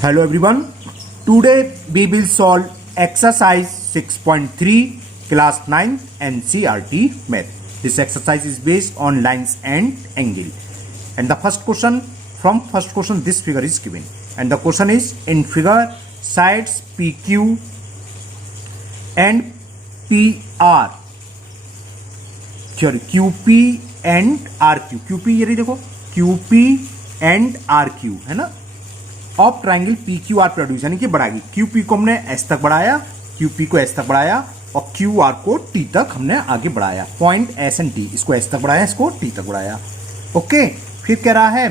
Hello everyone. Today we will solve exercise 6.3 class 9 NCERT math. This exercise is based on lines and angle. And the first question, from first question this figure is given. And the question is, in figure sides PQ and PR. Sorry, QP and RQ. QP ये देखो, QP and RQ है ना, of triangle P Q are produce, यानी कि बढ़ाएगी। Q P को हमने S तक बढ़ाया, क्यू पी को एस तक बढ़ाया और क्यू आर को टी तक हमने आगे बढ़ाया। पॉइंट एस एंड टी, इसको एस तक बढ़ाया, इसको टी तक बढ़ाया। ओके, फिर कह रहा है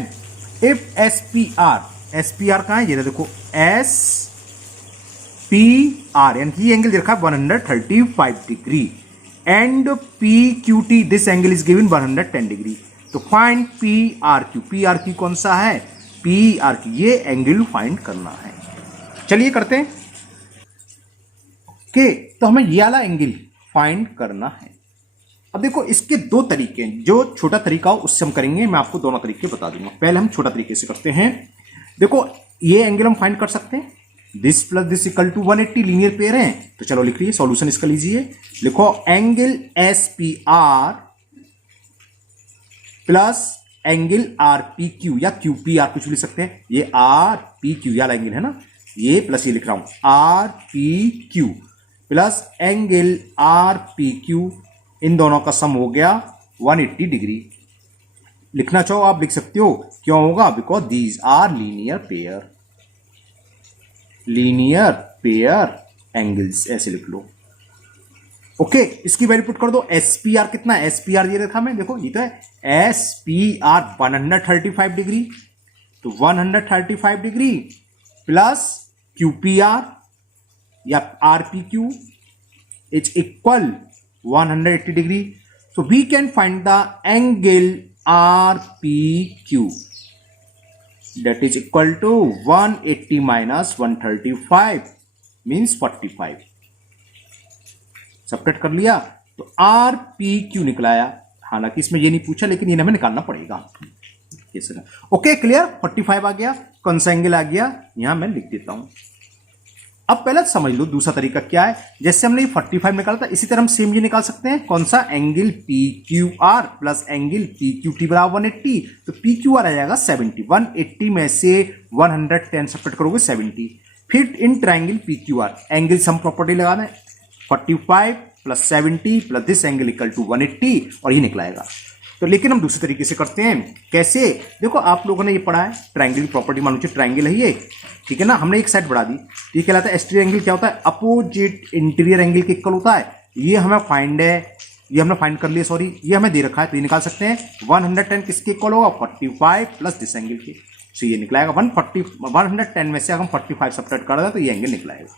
इफ एस पी आर कहां है, ये देखो एस पी आर, यानी कि एंगल देखा 135 degree and P Q T this angle is given 110 degree. तो find P R Q. P R Q कौन सा है? पी आर क्यू, ये एंगल फाइंड करना है। चलिए करते हैं। ओके, तो हमें ये वाला एंगल फाइंड करना है। अब देखो इसके दो तरीके हैं, जो छोटा तरीका हो उससे हम करेंगे, मैं आपको दोनों तरीके बता दूंगा। पहले हम छोटा तरीके से करते हैं। देखो ये एंगल हम फाइंड कर सकते हैं, this plus this equal to 180, linear pair है। तो चलो लिख लीजिए, सॉल्यूशन इसका लीजिए। लिखो angle S P R plus angle R P Q या क्यू पी आर, कुछ भी लिख सकते हैं। ये आर पी क्यू या एंगल है ना, ये प्लस ये लिख रहा हूं R P Q plus angle R P Q, इन दोनों का सम हो गया 180 डिग्री। लिखना चाहो आप लिख सकते हो, क्यों होगा? Because these are linear pair angles, ऐसे लिख लो। ओके, इसकी वैल्यू पुट कर दो। एसपीआर कितना है? एसपीआर ये रखा मैं, देखो ये तो है एसपीआर 135 डिग्री, तो 135 डिग्री प्लस क्यूपीआर या RPQ is equal 180 degree. So we can find the angle RPQ that is equal to 180 minus 135 means 45। Subtract कर लिया तो आर पी क्यू निकलाया। हालांकि इसमें ये नहीं पूछा, लेकिन ये हमें निकालना पड़ेगा। Okay, clear. 45 आ गया, कौन सा एंगल आ गया यहां मैं लिख देता हूं। अब पहले समझ लो दूसरा तरीका क्या है। जैसे हमने 45 निकाला था, इसी तरह हम सेम ये निकाल सकते हैं। कौन सा? Angle P Q are plus angle P Q T बराबर 180। तो पी क्यू आर आ जाएगा 70। 180 में से 110 सब्ट्रैक्ट करोगे 70। फिर in triangle P Q R angle sum property लगाना है, 45 plus 70 plus this angle equal to 180, और ये निकलाएगा। तो लेकिन हम दूसरे तरीके से करते हैं। कैसे? देखो आप लोगों ने ये पढ़ा है ट्राइंगल की प्रॉपर्टी। मान लो ट्राइंगल है ये, ठीक है ना, हमने एक साइड बढ़ा दी, ये कहलाता है एक्सटीरियर एंगल। क्या होता है? अपोजिट इंटीरियर एंगल के इक्वल होता है। ये हमें फाइंड है, ये हमने फाइंड कर लिया, सॉरी ये हमें दे रखा है, तो ये निकाल सकते हैं। 110 किसके इक्वल होगा? 45 प्लस दिस एंगल के। सो ये निकलाएगा 110 में से हम 45 सब्ट्रैक्ट कर दें तो ये एंगल निकलाएगा।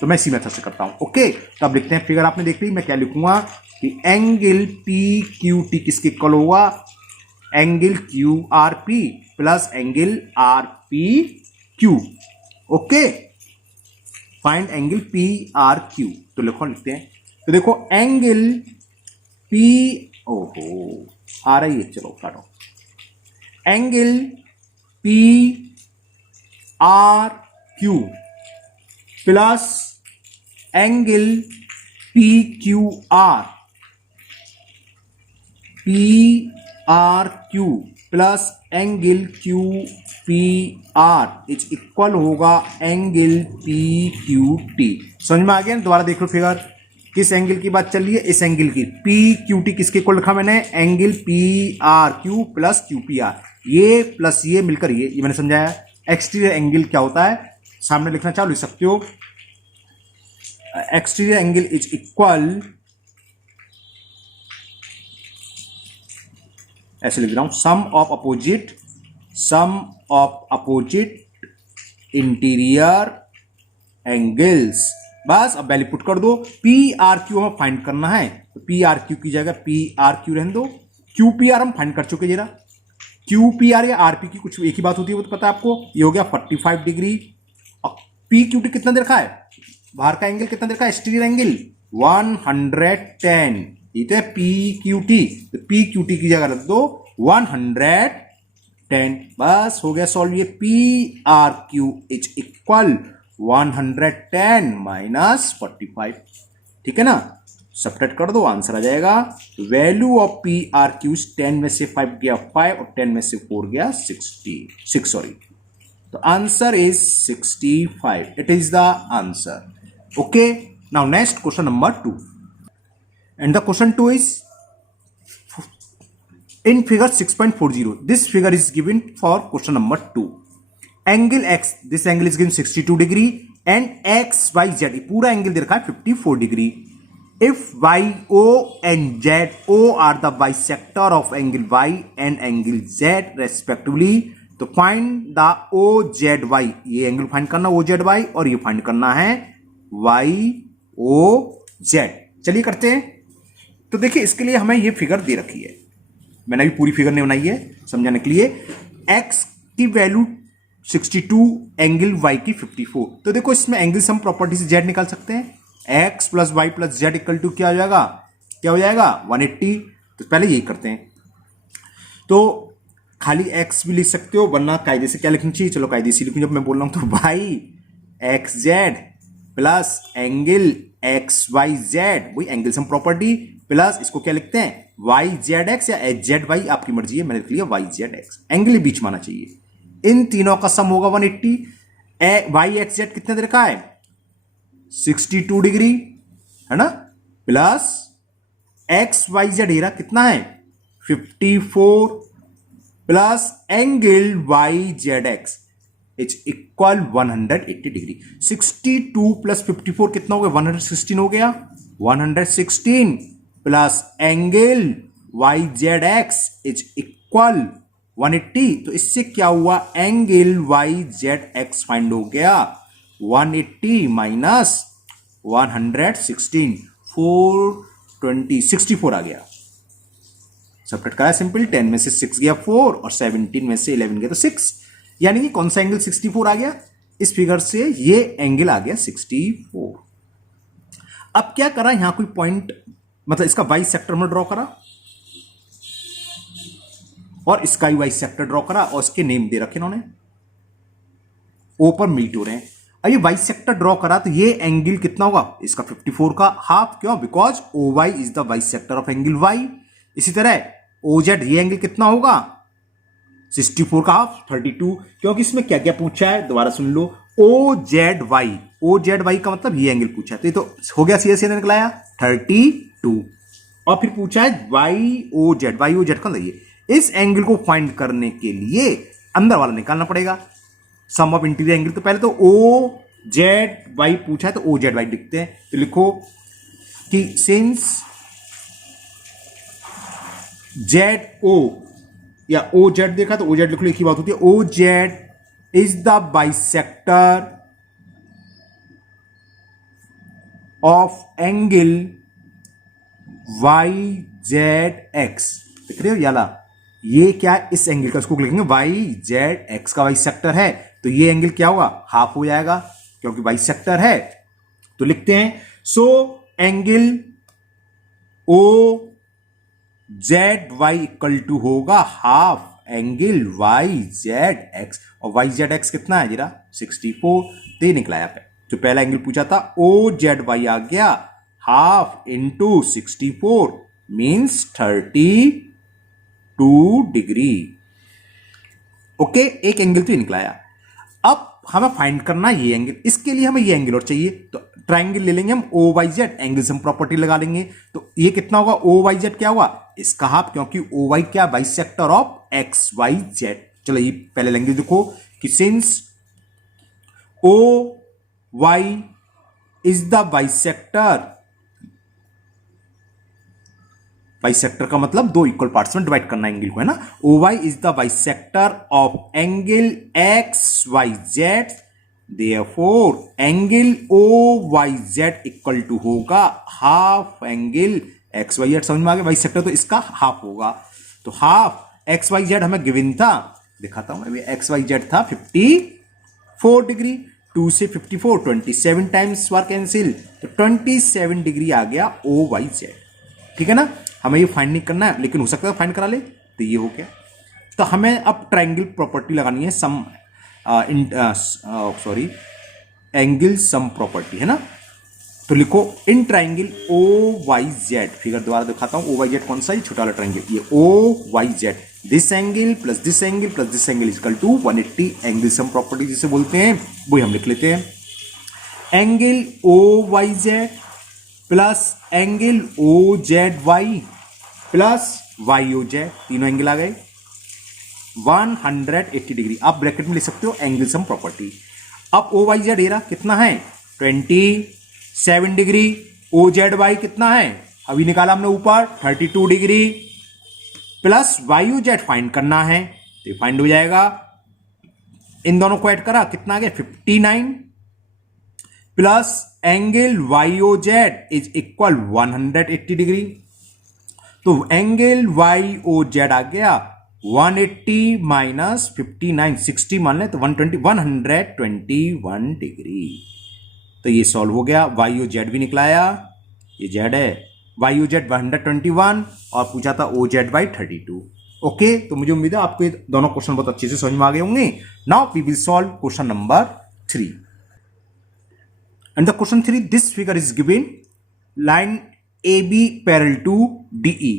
तो मैं इसी मेथड से करता हूं। ओके, तो अब लिखते हैं फिगर। आपने देख ली, मैं क्या लिखूंगा कि एंगल पी क्यू टी किसके इक्वल होगा? Angle Q R P plus angle R P Q. Okay, find angle P R Q. तो लिखते हैं। तो देखो एंगल पी, ओहो आ रही है, चलो काटो। Angle P R Q plus angle P Q are, P R Q plus angle Q P are is equal होगा एंगल पी क्यू टी। समझ में आ गया? दोबारा देख लो फिगर, किस एंगल की बात चल रही है? इस एंगल की। पी क्यू टी किसके इक्वल लिखा मैंने? Angle P R Q plus Q P are. ये प्लस ये मिलकर ये मैंने समझाया। एक्सटीरियर एंगल क्या होता है, सामने लिखना चाहो लिख सकते हो। एक्सटीरियर एंगल इज इक्वल, ऐसे लिख रहा हूं, सम ऑफ अपोजिट इंटीरियर एंगल्स। बस अब वैल्यू पुट कर दो। पी आर क्यू हमें फाइंड करना है, तो पी आर क्यू की जगह पी आर क्यू रहने दो। क्यू पी आर हम फाइंड कर चुके जरा। क्यू पी आर या आर पी की कुछ एक ही बात होती है, वो तो पता है आपको। ये हो गया 45 डिग्री। और पी क्यू टी कितना दे रखा है? बाहर का एंगल कितना दे रखा है? Exterior angle 110। ये तो है पी क्यू टी, तो पी क्यू टी की जगह रख दो 110 10, बस हो गया सॉल्व। ये P R Q is equal 110 minus 45, ठीक है ना। सब्ट्रैक्ट कर दो, आंसर आ जाएगा। Value of P R Q 10 में से 5 गया 5 और 10 में से 4 गया 6 सॉरी। तो answer is 65, it is the answer. Okay, now next question number 2, and the question 2 is in figure 6.40 this figure is given for question number 2. Angle x, this angle is given 62 degree and x y z पूरा angle दे रखा है 54 degree. If y o and z o are the bisector of angle y and angle z respectively, तो find the o z y, ये angle find करना o z y और ये find करना है y o z. चलिए करते हैं। तो देखिए इसके लिए हमें ये फिगर दे रखी है, मैंने अभी पूरी फिगर नहीं बनाई है समझाने के लिए। x की वैल्यू 62, एंगल y की 54। तो देखो इसमें एंगल सम प्रॉपर्टी से z निकाल सकते हैं। x plus y plus z equal to क्या हो जाएगा, क्या हो जाएगा 180। तो पहले यही करते हैं। तो खाली x भी लिख सकते हो, वरना कायदे से क्या लिखना चाहिए, चलो कायदे से लिखूं जब मैं बोल रहा हूं। तो y X Z plus angle X Y Z, वही एंगल सम प्रॉपर्टी, प्लस इसको क्या लिखते हैं वाई जेड एक्स या एच जेड वाई, आपकी मर्जी है, मैंने लिख लिया वाई जेड एक्स। एंगल बीच में आना चाहिए। इन तीनों का सम होगा 180। वाई एक्स जेड कितने दे रखा है 62 डिग्री, है ना, plus X Y Z area कितना है 54, plus angle Y Z X is equal 180 degree. 62 plus 54 कितना हो गया 116 हो गया। 116 plus angle Y Z X is equal 180। तो इससे क्या हुआ, angle Y Z X find हो गया 180 माइनस 116, 420, 64 आ गया। सबट्रैक्ट करा सिंपल, 10 में से 6 गया 4 और 17 में से 11 गया तो 6, यानी कि कौन सा एंगल 64 आ गया, इस फिगर से ये एंगल आ गया 64। अब क्या करा, यहां कोई पॉइंट, मतलब इसका वाई सेक्टर में ड्रॉ करा और इसका ही वाई सेक्टर ड्रॉ करा और इसके नेम दे रखे इन्होंने, ओ पर मीट हो रहे हैं। अब ये वाई सेक्टर ड्रॉ करा तो ये एंगल कितना होगा इसका 54 का हाफ, क्यों, because O Y is the bisector of angle Y. इसी तरह ओ जेड, ये एंगल कितना होगा 64 का हाफ 32, क्योंकि इसमें क्या क्या पूछा है दोबारा सुन लो, O Z Y, O Z Y का मतलब ये एंगल पूछा है, तो ये तो हो गया सीधे सीधे निकलाया 32। और फिर पूछा है Y O Z, Y O Z का मतलब ये, इस एंगल को फाइंड करने के लिए अंदर वाला निकालना पड़ेगा, सम ऑफ इंटीरियर एंगल। तो पहले तो ओ जेड वाई पूछा है तो ओ जेड वाई लिखते हैं। तो लिखो कि सिंस जेड ओ या ओ जेड देखा तो ओ जेड लिख लो, एक ही बात होती है, O Z is the bisector of angle Y Z X. देख रहे हो याला, ये क्या है, इस एंगल का इसको लिखेंगे वाई जेड एक्स का बाइसेक्टर है, तो ये एंगल क्या होगा हाफ हो जाएगा क्योंकि बाइसेक्टर है। तो लिखते हैं so angle O Z Y equal to होगा half angle Y Z X, और वाई जेड एक्स कितना है जरा 64, तो ये निकला यहाँ पे। जो पहला एंगल पूछा था ओ जेड वाई आ गया half into 64 means 32 degree. Okay, एक एंगल तो निकलाया। अब हमें फाइंड करना ये एंगल, इसके लिए हमें ये एंगल और चाहिए, तो ट्राइंगल ले लेंगे हम O Y Z, angle sum property लगा लेंगे। तो ये कितना होगा ओ वाई जेड क्या होगा इसका हाफ, क्योंकि ओ वाई क्या bisector of X Y Z. चलो ये पहले लेंगे, देखो कि since O Y is the bisector, bisector का मतलब दो इक्वल पार्ट्स में डिवाइड करना एंगल को, है ना। O Y is the bisector of angle X Y Z, therefore angle O Y Z equal to होगा half angle X Y Z. समझ में आ गया, बाइसेक्टर तो इसका हाफ होगा। तो हाफ एक्स वाई जेड हमें गिवन था, दिखाता हूं मैं, एक्स वाई जेड था 54 डिग्री, 2 से 54 27 टाइम्स वर कैंसिल, तो 27 डिग्री आ गया ओ वाई जेड। ठीक है ना, हमें ये फाइंड नहीं करना है, लेकिन हो सकता है फाइंड करा ले, तो ये हो गया। तो हमें अब ट्रायंगल प्रॉपर्टी लगानी है, sum sorry angle sum property है ना। तो लिखो in triangle O Y Z, figure दोबारा दिखाता हूं, ओ वाई जेड कौन सा है, छोटा वाला ट्रायंगल, ये O Y Z, this angle plus this angle plus this angle equal to 180, angle sum property जिसे बोलते हैं वही हम लिख लेते हैं। Angle O Y Z plus angle O Z Y plus Y O Z, तीनों एंगल आ गए 180 डिग्री। आप ब्रैकेट में लिख सकते हो एंगल सम प्रॉपर्टी। अब ओ वाई जेड एरा कितना है 27 डिग्री, ओ जेड वाई कितना है अभी निकाला हमने ऊपर 32 degree, plus Y O Z find करना है, तो ये फाइंड हो जाएगा, इन दोनों को ऐड करा कितना आ गया 59, plus angle Y O Z is equal 180 degree, तो एंगल वाई ओ जेड आ गया 180 माइनस 59, 60 मान ले तो 121 डिग्री। तो ये सॉल्व हो गया, वाई ओ जेड भी निकलाया, ये जेड है, वाई ओ जेड 121 और पूछा था ओ जेड बाई 32। ओके, तो मुझे उम्मीद है आपको दोनों क्वेश्चन बहुत अच्छे से समझ में आ गए होंगे। Now we will solve question number 3 and the question 3, this figure is given, line A B parallel to DE,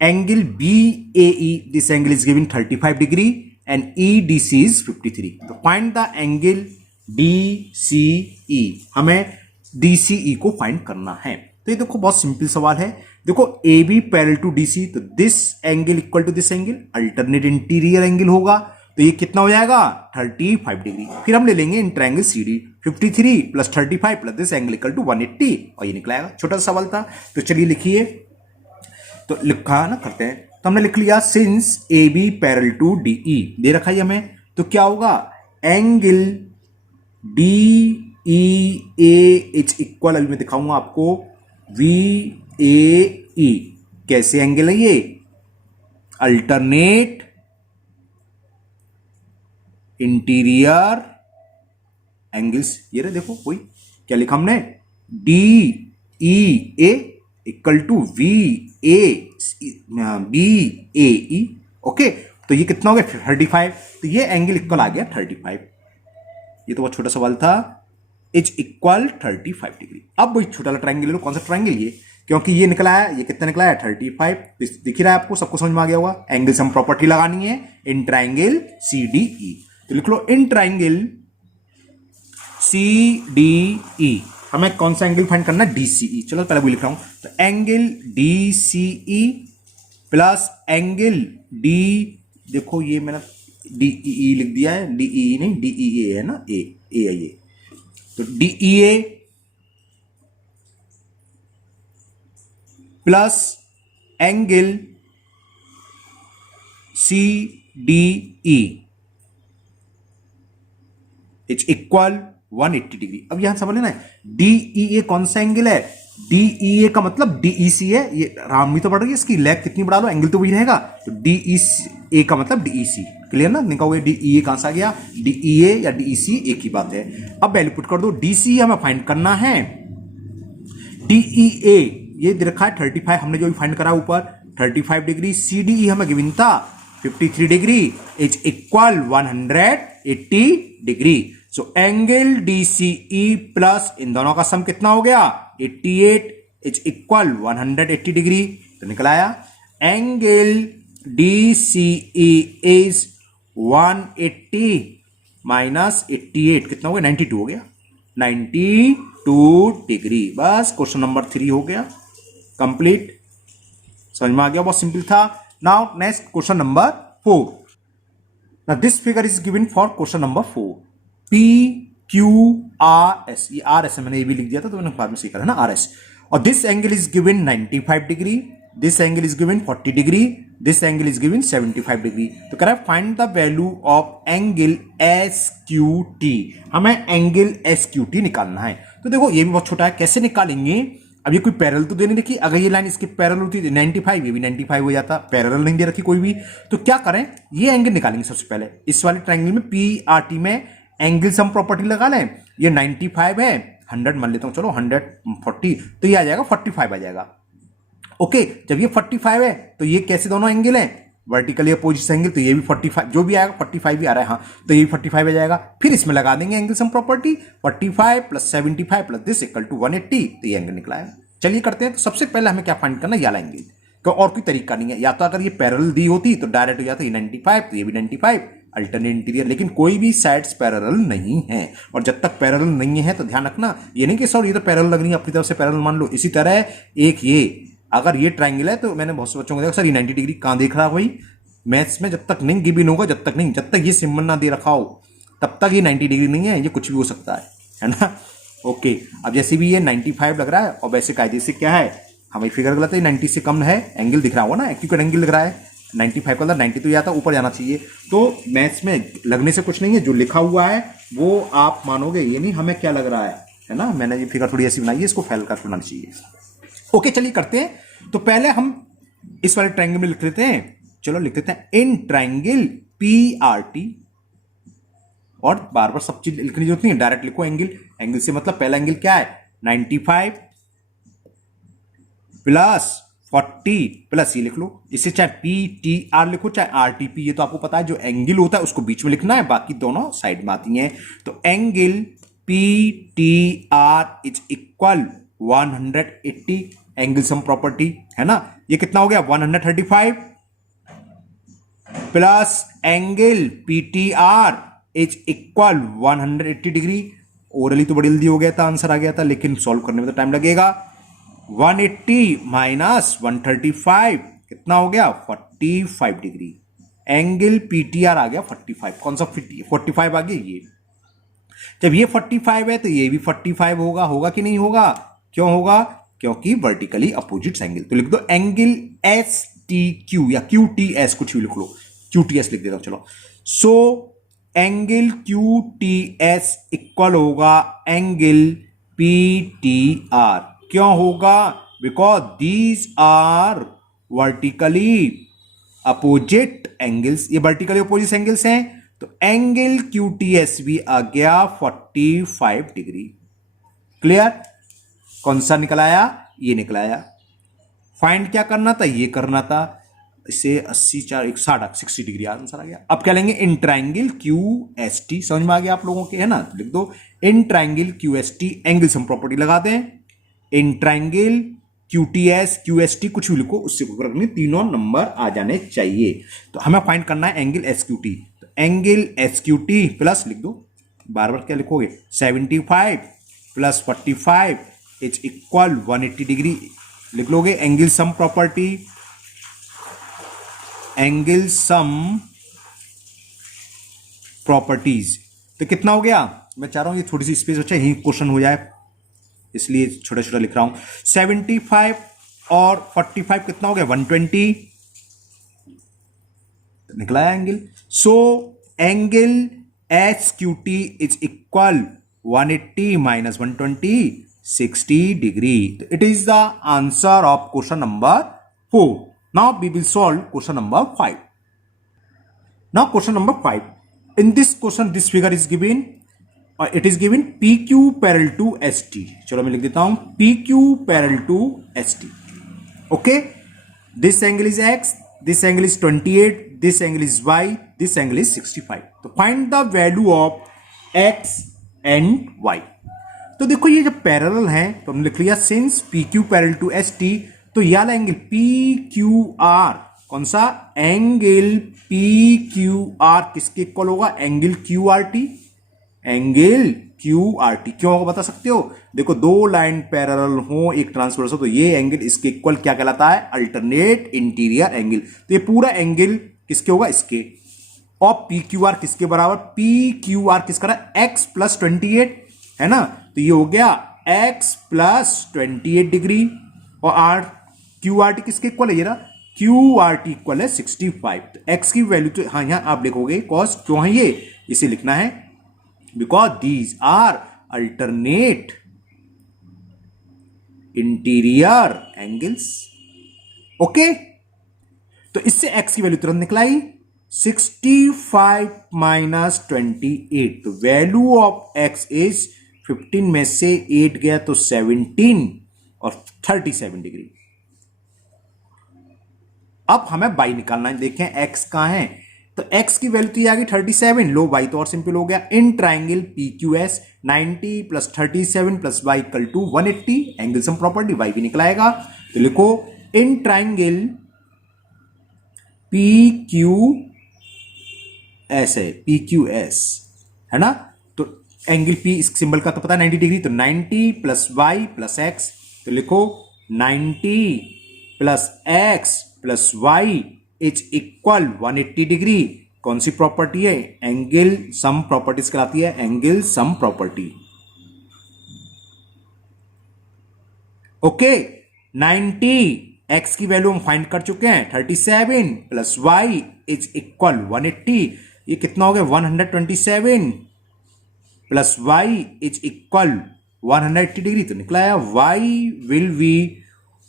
angle BAE, this angle is given 35 degree and EDC is 53. तो find the angle DCE, हमें DCE को find करना है। तो ये देखो बहुत simple सवाल है, देखो AB पैरेलल टू DC, तो this angle equal to this angle, alternate interior angle होगा, तो ये कितना हो जाएगा 35 डिग्री। फिर हम ले लेंगे in triangle CD, 53 plus 35 plus this angle equal to 180 और ये निकलाएगा। छोटा सा सवाल था, तो चलिए लिखिए, तो लिखा ना करते हैं, तो हमने लिख लिया since A B parallel to DE दे रखा है हमें, तो क्या होगा एंगल DEA इज इक्वल, अभी मैं दिखाऊंगा आपको, VAE, कैसे एंगल है ये, अल्टरनेट इंटीरियर एंगल्स, ये रहे देखो, कोई क्या लिखा हमने, DEA equal to BAE। Okay, तो ये कितना हो गया 35, तो ये एंगल इक्वल आ गया 35। ये तो बहुत छोटा सवाल था, इज इक्वल 35 डिग्री। अब वही छोटा वाला ट्रायंगल ले लो, कौन सा ट्रायंगल ये, क्योंकि ये निकला है, ये कितना निकला है 35, दिख रहा है आपको, सबको समझ में आ गया होगा। एंगल सम प्रॉपर्टी लगानी है इन ट्रायंगल CDE, तो लिख लो इन ट्रायंगल CDE हमें कौन सा एंगल फाइंड करना है DCE। चलो पहले वो लिख रहा हूं, तो angle DCE plus angle D, देखो ये मैंने DEE लिख दिया है, DEE नहीं DEA है ना, ए है ये, तो DEA plus angle CDE is equal 180 degree. अब यहां समझ लेना है DEA कौन सा एंगल है, DEA का मतलब DEC है, ये राम भी तो बढ़ रही है, इसकी लेग कितनी बढ़ा लो एंगल तो वही रहेगा, तो DEA का मतलब DEC, क्लियर ना, नहीं कहोगे DEA कहां से आ गया, DEA या DEC एक ही बात है। अब वैल्यू पुट कर दो, DCE हमें फाइंड करना है, DEA ये दे रखा है 35, हमने जो भी फाइंड करा ऊपर 35 डिग्री, CDE हमें गिवन था 53 degree is equal 180 degree. So angle DCE plus इन दोनों का सम कितना हो गया 88 इज इक्वल 180 डिग्री, तो निकल आया एंगल DCE इज 180 माइनस 88 कितना हो गया 92 हो गया, 92 डिग्री। बस क्वेश्चन नंबर 3 हो गया कंप्लीट, समझ में आ गया, बहुत सिंपल था। Now next question number 4, now this figure is given for question number 4, PQRS, ये RS है, मैंने ये भी लिख दिया था तो मैंने बाद में सीखा है ना RS, और this angle is given 95 degree, this angle is given 40 degree, this angle is given 75 degree. तो कह रहा है find the value of angle SQT, हमें एंगल SQT निकालना है। तो देखो ये भी बहुत छोटा है, कैसे निकालेंगे, अब ये कोई पैरेलल तो दे नहीं रखी, अगर ये लाइन इसके पैरेलल होती है 95, ये भी 95 हो जाता, पैरेलल नहीं दे रखी कोई भी, तो क्या करें, ये एंगल निकालेंगे सबसे पहले, इस वाले ट्रायंगल में PRT में एंगल सम प्रॉपर्टी लगा लें, ये 95 है, 100 मान लेता हूं, चलो 140, तो ये आ जाएगा 45 आ जाएगा। ओके, जब ये 45 है तो ये कैसे दोनों एंगल हैं वर्टिकली अपोजिट एंगल, तो ये भी 45 जो भी आएगा 45 ही आ रहा है, हाँ तो ये भी 45 आ जाएगा। फिर इसमें लगा देंगे angle sum property, 45 plus 75 plus this equal to 180, तो ये एंगल निकला है। चलिए करते हैं। तो सबसे पहले हमें क्या फाइंड करना है, ये वाला एंगल, क्यों और कोई तरीका नहीं है। या तो अगर ये पैरेलल दी होती तो डायरेक्ट हो जाता ये 95, तो ये भी 95 अल्टरनेट इंटीरियर, लेकिन कोई भी साइड्स पैरेलल नहीं है। और जब तक पैरेलल नहीं है तो ध्यान रखना, ये नहीं कि सर ये तो पैरेलल लग रही है अपनी तरफ से पैरेलल मान लो। इसी तरह एक ये, अगर ये ट्राइंगल है तो मैंने बहुत से बच्चों को देखा सर ये 90 डिग्री कहां देख रहा है भाई, मैथ्स में जब तक नहीं गिवन होगा, जब तक ये सिंबल ना दे रखा हो तब तक ये 90 डिग्री नहीं है, ये कुछ भी हो सकता है ना। ओके, अब जैसे भी ये 95 लग रहा है और वैसे कायदे से क्या है, हमें फिगर गलत है, 90 से कम है, एंगल दिख रहा होगा ना, एक्यूट एंगल लग रहा है 95 का, 90 तो जाता ऊपर जाना चाहिए। तो मैथ्स में लगने से कुछ नहीं है, जो लिखा हुआ है वो आप मानोगे, ये नहीं हमें क्या लग रहा है ना। मैंने ये फिगर थोड़ी ऐसी बनाई है, इसको फैल कर बनाना चाहिए। ओके चलिए करते हैं। तो पहले हम इस वाले ट्रायंगल में लिख लेते हैं, चलो लिख लेते हैं इन ट्रायंगल PRT, और बार बार सब चीज लिखने की जरूरत नहीं है, डायरेक्ट लिखो एंगल। एंगल से मतलब पहला एंगल क्या है, 95 प्लस 40 प्लस ये लिख लो, इसे चाहे PTR लिखो चाहे RTP, ये तो आपको पता है जो एंगल होता है उसको बीच में लिखना है, बाकी दोनों साइड में आती हैं। तो angle PTR is equal 180, angle sum property है ना, ये कितना हो गया 135 plus angle PTR is equal 180 degree. Orally तो बड़ी जल्दी हो गया था, आंसर आ गया था, लेकिन सॉल्व करने में तो टाइम लगेगा। 180 माइनस 135 कितना हो गया 45 डिग्री, एंगल PTR आ गया 45। कौन सा 45 आ गया ये, जब ये 45 है तो ये भी 45 होगा कि नहीं होगा, क्यों होगा, क्योंकि वर्टिकली अपोजिट एंगल। तो लिख दो एंगल STQ या QTS, कुछ भी लिख लो, QTS लिख देता हूं चलो। सो एंगल QTS इक्वल होगा एंगल PTR, क्यों होगा, because these are vertically opposite angles, ये वर्टिकली अपोजिट एंगल्स हैं। तो एंगल QTS भी आ गया 45 डिग्री। क्लियर, कौन सा निकल आया, ये निकल आया। फाइंड क्या करना था, ये करना था, इसे 80 4 60 डिग्री आंसर आ गया। अब क्या लेंगे, इन ट्राइंगल QST, समझ में आ गया आप लोगों के, है ना। लिख दो in triangle QST, angle sum property लगा दें, इन ट्राइंगल QTS QST कुछ भी लिखो, उससे कोई फर्क नहीं, तीनों नंबर आ जाने चाहिए। तो हमें फाइंड करना है एंगल SQT, तो एंगल SQT प्लस लिख दो, बार बार क्या लिखोगे, 75 प्लस 45 इज इक्वल 180 डिग्री लिख लोगे। Angle sum property, angle sum properties, तो कितना हो गया, मैं चाह रहा हूं ये थोड़ी सी स्पेस बचे, यही क्वेश्चन हो जाए, इसलिए छोटा छोटा लिख रहा हूं। 75 और 45 कितना हो गया 120, निकला है angle. So angle SQT is equal 180 minus 120 60 degree. It is the answer of question number 4। Now we will solve question number 5. Now question number 5. In this question, this figure is given. It is given PQ parallel to ST. चलो मैं लिख देता हूं PQ parallel to ST. Okay. This angle is X. This angle is 28. This angle is Y. This angle is 65. तो find the value of X and Y. तो देखो ये जब पैरेलल है तो हमने लिख लिया since PQ parallel to ST, तो यह वाला एंगल PQR, कौन सा एंगल PQR किसके इक्वल होगा, एंगल QRT, एंगल QRT क्यों होगा बता सकते हो, देखो दो लाइन पैरेलल हो, एक ट्रांसवर्स हो, तो ये एंगल इसके इक्वल क्या कहलाता है, अल्टरनेट इंटीरियर एंगल। तो ये पूरा एंगल किसके होगा, इसके, और PQR किसके बराबर, PQR किसका रहा, X प्लस 28 है ना, तो ये हो गया X प्लस 28 डिग्री, और QRT किसके इक्वल है, ये रहा QRT इक्वल है 65। तो X की वैल्यू तो हाँ यहां आप लिखोगे कॉस, क्यों है ये, इसे लिखना है because these are alternate interior angles. Okay, तो इससे X की वैल्यू तुरंत निकलाई 65 माइनस 28, तो वैल्यू ऑफ X इज 15 में से 8 गया तो 17 और 37 डिग्री। अब हमें y निकालना है। देखें x कहाँ है, तो x की वैल्यू तो ये आ गई 37। लो y तो और सिंपल हो गया। In triangle PQS 90 plus 37 plus y equal to 180, angle sum property y भी निकलाएगा। तो लिखो इन ट्राइंगल PQS है, PQS है ना, तो एंगल P इस सिंबल का तो पता है 90 डिग्री, तो 90 प्लस y प्लस x, तो लिखो 90 plus x plus y is equal 180 degree. कौन सी प्रॉपर्टी है, एंगल सम प्रॉपर्टीज कहलाती है, angle sum property. Okay 90 x की वैल्यू हम फाइंड कर चुके हैं 37 प्लस y इज इक्वल 180, ये कितना हो गया 127 plus y is equal 180 degree, तो निकला है y विल बी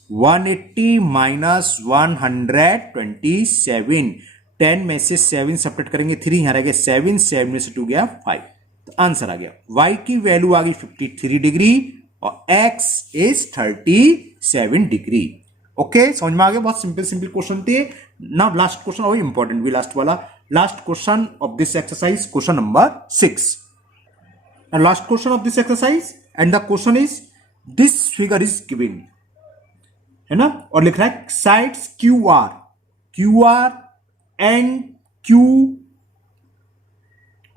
180 माइनस 127। 10 में से 7 सब्ट्रैक्ट करेंगे 3, यहां रह गया 7, 7 में से 2 गया 5, तो आंसर आ गया y की वैल्यू आ गई 53 डिग्री और x इज 37 डिग्री। ओके समझ में आ गया, बहुत सिंपल सिंपल क्वेश्चन थे ना। लास्ट क्वेश्चन और इंपॉर्टेंट भी लास्ट वाला, last question of this exercise, question number 6। Last question of this exercise and the question is this figure is given, है ना, और लिख रहा है sides Q R and Q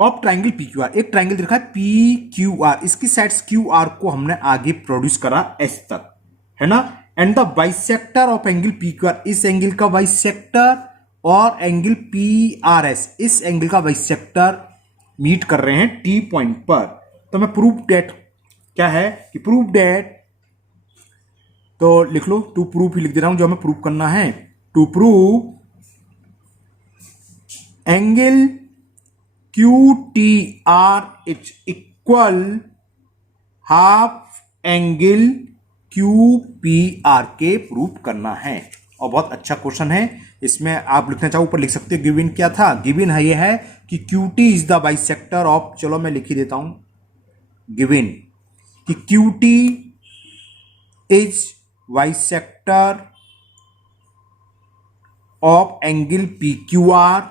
of triangle PQR। एक ट्राइंगल दिखा है PQR, इसकी साइड्स QR को हमने आगे प्रोड्यूस करा S तक, है ना, and the bisector of angle PQR, इस एंगल का बाइसेक्टर और एंगल PRS, इस एंगल का बाइसेक्टर मीट कर रहे हैं T पॉइंट पर। तो मैं प्रूफ डेट क्या है कि प्रूफ डेट, तो लिख लो टू प्रूफ ही लिख दे रहा हूं जो हमें प्रूफ करना है। To proof angle QTR is equal half angle QPR के प्रूफ करना है। और बहुत अच्छा क्वेश्चन है, इसमें आप लिखना चाहो ऊपर लिख सकते हो। गिवन क्या था, गिवन है ये है कि QT is the bisector of, चलो मैं लिख ही देता हूं, गिवन कि QT is bisector of angle PQR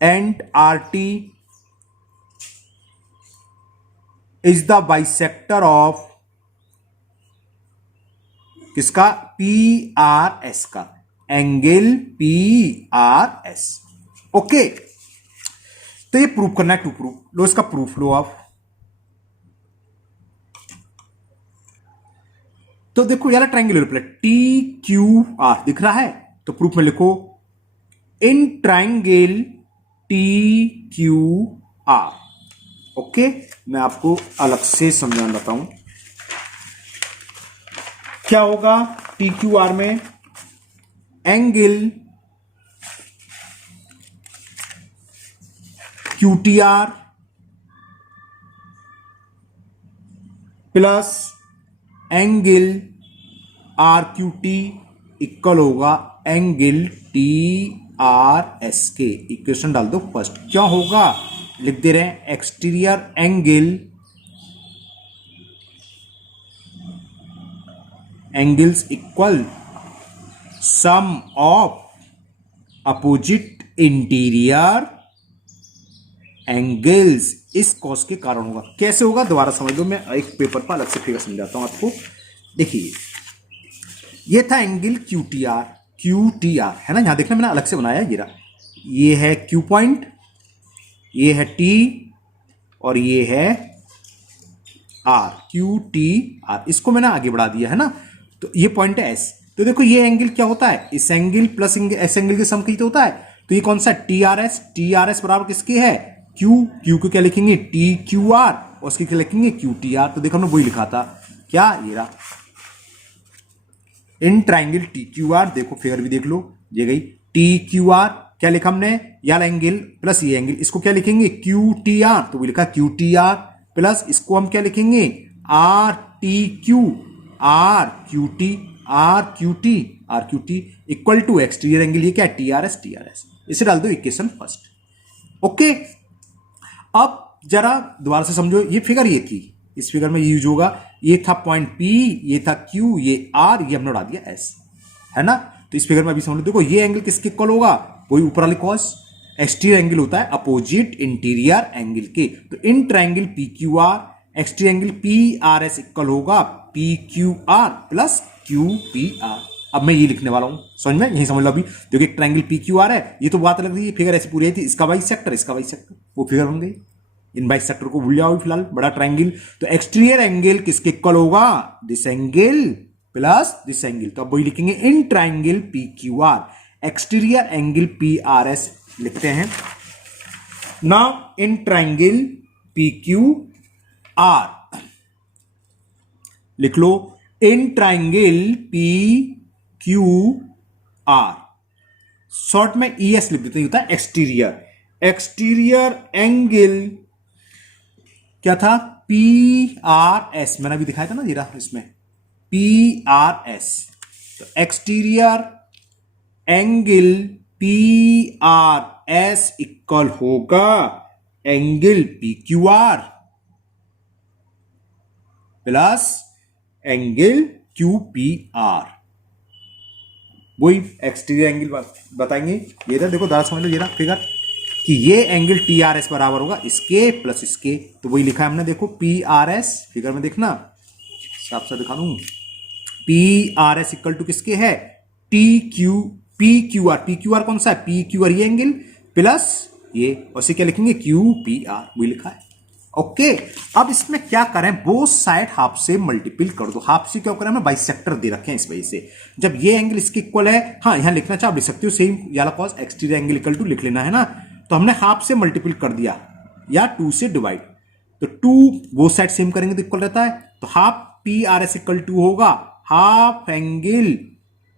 and RT is the bisector of किसका, PRS का, एंगल PRS। ओके तो ये प्रूफ करना है, टू प्रूफ। लो इसका प्रूफ लो आप। तो देखो यार ट्राइंगुलर प्लेट TQR दिख रहा है, तो प्रूफ में लिखो इन ट्राइंगल TQR। ओके मैं आपको अलग से समझाना देता हूं क्या होगा। TQR में angle QTR plus angle RQT equal होगा एंगल TRS के। इक्वेशन डाल दो फर्स्ट, क्या होगा लिख दे रहे हैं, exterior angles equal some of opposite interior angles. इस कॉस के कारण होगा। कैसे होगा दोबारा समझ लो, मैं एक पेपर पर अलग से फिगर समझाता हूं आपको। देखिए ये था एंगल QTR है ना, यहां देखना मैंने अलग से बनाया ये है Q पॉइंट, ये है T और ये है R, QTR। इसको मैंने आगे बढ़ा दिया है ना, तो ये पॉइंट है S। तो देखो ये एंगल क्या होता है, इस एंगल प्लस इस एंगल के सम की तो होता है। तो ये कौन सा TRS बराबर किसके है, Q को क्या लिखेंगे TQR और उसकी क्या लिखेंगे QTR। तो देखो हमने वही लिखा था, क्या ये रहा इन ट्राइंगल TQR। देखो फिगर भी देख लो, ये गई TQR, क्या लिखा हमने, यार एंगल प्लस ये एंगल, इसको क्या लिखेंगे QTR, तो वो लिखा QTR प्लस इसको हम क्या लिखेंगे RQT equal to exterior angle, ये क्या TRS। इसे डाल दो इक्वेशन फर्स्ट। ओके अब जरा दोबारा से समझो, ये फिगर ये थी, इस फिगर में यूज होगा। ये था पॉइंट P, ये था Q, ये R, ये हमने उड़ा दिया S, है ना। तो इस फिगर में अभी समझ लो, देखो ये एंगल किसके इक्वल होगा, वही ऊपर वाले कॉस। एक्सटीरियर एंगल होता है अपोजिट इंटीरियर एंगल के, तो in triangle PQR exterior angle PRS equal होगा PQR प्लस QPR। अब मैं ये लिखने वाला हूं, समझ में, यही समझ लो। अभी देखो एक ट्राइंगल PQR है, ये तो बात लग रही है, फिगर ऐसी पूरी आई थी, इसका बाइसेक्टर, इसका बाइसेक्टर, वो फिगर बन गई। इन बाइसेक्टर को भूल जाओ फिलहाल, बड़ा ट्राइंगल। तो एक्सटीरियर एंगल किसके इक्वल होगा, this angle plus this angle. तो अब वही लिखेंगे in triangle PQR exterior angle PRS लिखते हैं। नाउ इन ट्राइंगल PQR लिख लो, इन ट्राइंगल PQR शॉर्ट में ES लिख देते हैं, होता है एक्सटीरियर। एक्सटीरियर एंगल क्या था, PRS, मैंने अभी दिखाया था ना जीरा इसमें, PRS। तो एक्सटीरियर एंगल PRS इक्वल होगा angle PQR plus angle QPR। वही एक्सटीरियर एंगल बताएंगे। ये देखो दोबारा समझ लो जरा फिगर, कि ये एंगल TRS बराबर होगा इसके प्लस इसके। तो वही लिखा है हमने, देखो PRS, फिगर में देखना, साफ साफ दिखा दूं, PRS इक्वल टू किसके है, PQR कौन सा है, PQR ये एंगल प्लस ये, और से क्या लिखेंगे QPR, वही लिखा है। ओके, अब इसमें क्या करें, बोथ साइड हाफ से मल्टीपल कर दो। हाफ से क्या करें, हमें बाइसेक्टर दे रखे हैं इस वजह से। जब ये एंगल इसके इक्वल है, हाँ यहां लिखना चाहो लिख सकते हो, सेम याला cause exterior angle equal to लिख लेना है ना। तो हमने हाफ से मल्टीपल कर दिया या 2 से डिवाइड, तो 2 बोथ साइड सेम करेंगे तो इक्वल रहता है। तो हाफ PRS इक्वल टू होगा half angle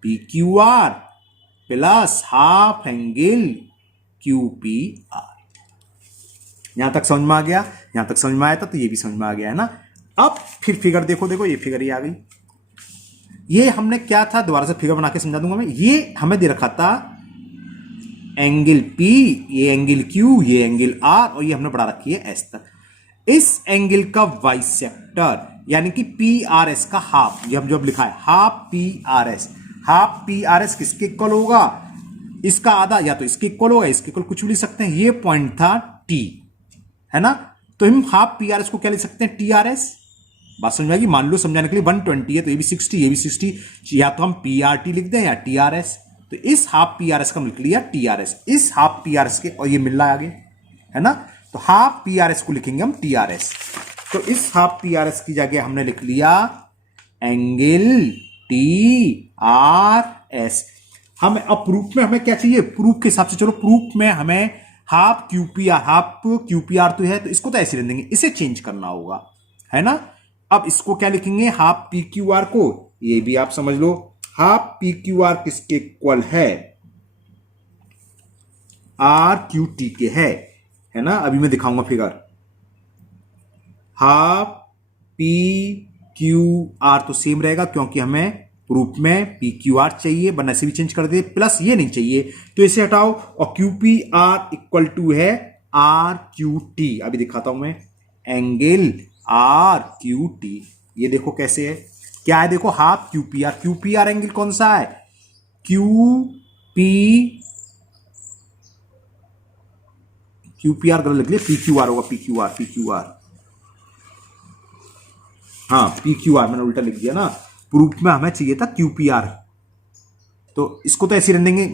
PQR plus half angle QPR। यहां तक समझ में आ गया, यहां तक समझ में आया था, तो ये भी समझ में आ गया है ना। अब फिर फिगर देखो, देखो ये फिगर ही आ गई। ये हमने क्या था, दोबारा से फिगर बना के समझा दूंगा मैं। ये हमें दे रखा था एंगल P, ये एंगल Q, ये एंगल R, और ये हमने बढ़ा रखी है S तक। इस एंगल का बाइसेक्टर यानी कि PRS का हाफ, ये हम जो लिखा है हाफ PRS, हाफ PRS किसके इक्वल होगा, इसका आधा, या तो इसके इक्वल होगा, इसके इक्वल कुछ भी लिख सकते हैं। ये पॉइंट था T, है ना। तो हम हाफ PRS को क्या लिख सकते हैं, TRS। बात समझ में आएगी, मान लो समझाने के लिए 120 है, तो ये भी 60, ये भी 60, या तो हम PRT लिख दें या TRS। तो इस हाफ PRS का लिख लिया TRS, इस हाफ PRS के, और ये मिल रहा है आगे, है ना। तो हाफ PRS को लिखेंगे हम TRS। तो इस हाफ PRS की जगह हमने लिख लिया एंगल TRS। हमें अब प्रूफ में हमें क्या चाहिए, प्रूफ के हिसाब से चलो, प्रूफ में हमें हाफ QPR तो है, तो इसको तो ऐसे रख देंगे, इसे चेंज करना होगा, है ना। अब इसको क्या लिखेंगे, हाफ PQR को, ये भी आप समझ लो, हाफ PQR किसके इक्वल है, RQT के है ना। अभी मैं दिखाऊंगा फिगर। हाफ PQR तो सेम रहेगा, क्योंकि हमें प्रूफ में PQR चाहिए, वरना से भी चेंज कर दे, प्लस ये नहीं चाहिए तो इसे हटाओ, और QPR इक्वल टू है RQT। अभी दिखाता हूं मैं, एंगल RQT, ये देखो कैसे है, क्या है, देखो हाफ QPR एंगल कौन सा है, QPR गलत लिख लिया, PQR होगा, PQR, हाँ PQR मैंने उल्टा लिख दिया ना, प्रूफ में हमें चाहिए था QPR, तो इसको तो ऐसे रख देंगे,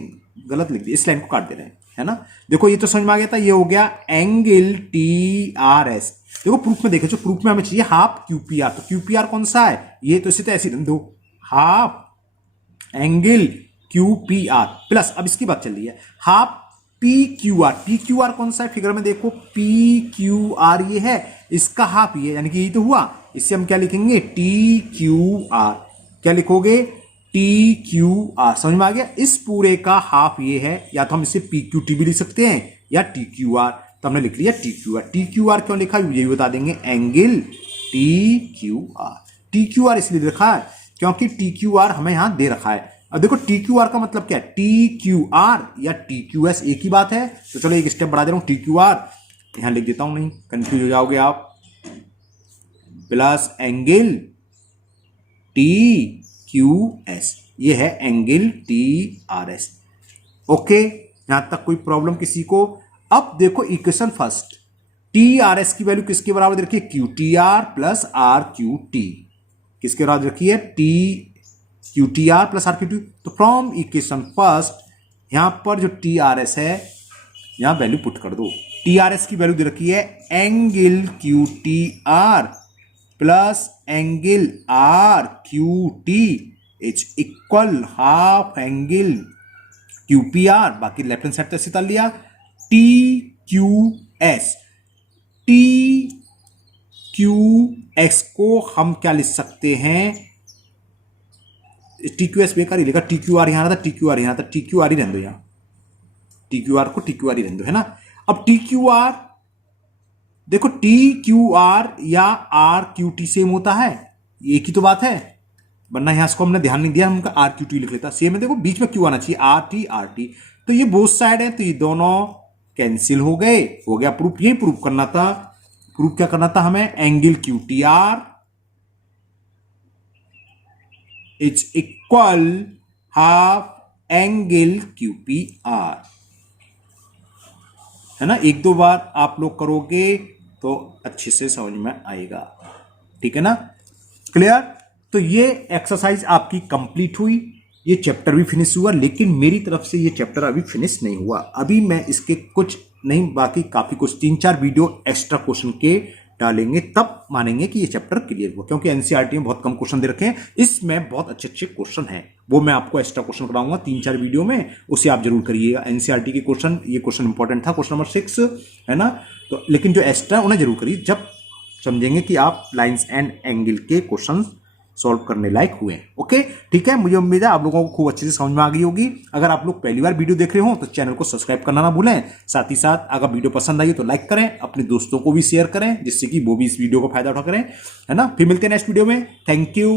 गलत लिख दिया, इस लाइन को काट दे रहे हैं, है ना। देखो ये तो समझ में आ गया था, ये हो गया एंगल TRS। देखो प्रूफ में देखे, जो प्रूफ में हमें चाहिए हाफ QPR, तो QPR कौन सा है, ये तो इसे तो ऐसे रख दो, हाफ एंगल QPR प्लस, अब इसकी बात चल रही है, हाफ PQR कौन सा है, फिगर में देखो PQR ये है, इसका हाफ ये, यानी कि यही तो हुआ, इससे हम क्या लिखेंगे TQR, क्या लिखोगे TQR, समझ में आ गया। इस पूरे का हाफ ये है, या तो हम इसे PQT भी लिख सकते हैं या TQR, तो हमने लिख लिया TQR क्यों लिखा ये बता देंगे, एंगल TQR इसलिए लिखा है क्योंकि TQR हमें यहां दे रखा है। अब देखो TQR का मतलब क्या है, TQR या TQS एक ही बात है। तो चलो एक स्टेप बढ़ा दे रहा हूं, TQR यहां लिख देता हूं, नहीं कंफ्यूज हो जाओगे आप। Plus angle T Q S, ये है angle T R S. Okay, यहां तक कोई प्रॉब्लम किसी को? अब देखो equation first, T R S की वैल्यू किसके बराबर रखी है? Q T R plus R Q T. किसके बराबर रखी है? T Q T R plus R Q T. तो फ्रॉम इक्वेशन फर्स्ट यहां पर जो टी आर एस है यहां वैल्यू पुट कर दो। टी आर एस की वैल्यू दे रखी है angle Q T R plus angle R Q T is equal half angle Q P R, बाकी लेफ्ट हैंड साइड तो ऐसे डाल लिया, T Q S. T Q X को हम क्या लिख सकते हैं? टी क्यू एस बेकार ही लिखा, टी क्यू आर यहां था, टी क्यू आर यहां था, टी क्यू आर ही रहने दो, यहां टी क्यू आर को टी क्यू आर ही रहने दो, है ना। अब टी क्यू आर देखो, टी क्यू आर या आर क्यू टी सेम होता है, एक ही तो बात है, वरना यहां इसको हमने ध्यान नहीं दिया, हम आर क्यू टी लिख लेता। सेम है, देखो बीच में क्यू आना चाहिए, आर टी। तो ये बोथ साइड है, तो ये दोनों कैंसिल हो गए, हो गया प्रूफ। यही प्रूफ करना था। प्रूफ क्या करना था हमें? Angle Q T are is equal half angle Q P are, है ना। एक दो बार आप लोग करोगे तो अच्छे से समझ में आएगा, ठीक है ना। क्लियर? तो ये एक्सरसाइज आपकी कंप्लीट हुई, ये चैप्टर भी फिनिश हुआ, लेकिन मेरी तरफ से ये चैप्टर अभी फिनिश नहीं हुआ। अभी मैं इसके कुछ नहीं, बाकी काफी कुछ 3-4 वीडियो एक्स्ट्रा क्वेश्चन के डालेंगे, तब मानेंगे कि ये चैप्टर क्लियर हुआ। क्योंकि एनसीईआरटी में बहुत कम क्वेश्चन दे रखे हैं, इसमें बहुत अच्छे अच्छे क्वेश्चन हैं, वो मैं आपको एक्स्ट्रा क्वेश्चन कराऊंगा 3-4 वीडियो में, उसे आप जरूर करिएगा। एनसीईआरटी के क्वेश्चन, ये क्वेश्चन इंपॉर्टेंट था, क्वेश्चन नंबर 6, है ना। तो लेकिन जो एक्स्ट्रा उन्हें जरूर करिए, जब समझेंगे कि आप लाइन्स एंड एंगल के क्वेश्चन सॉल्व करने लायक हुए। ओके, ठीक है, मुझे उम्मीद है आप लोगों को खूब अच्छे से समझ में आ गई होगी। अगर आप लोग पहली बार वीडियो देख रहे हो तो चैनल को सब्सक्राइब करना ना भूलें। साथ ही साथ अगर वीडियो पसंद आई तो लाइक करें, अपने दोस्तों को भी शेयर करें, जिससे कि वो भी इस वीडियो को फायदा उठा करें, है ना। फिर मिलते हैं नेक्स्ट वीडियो में। Thank you.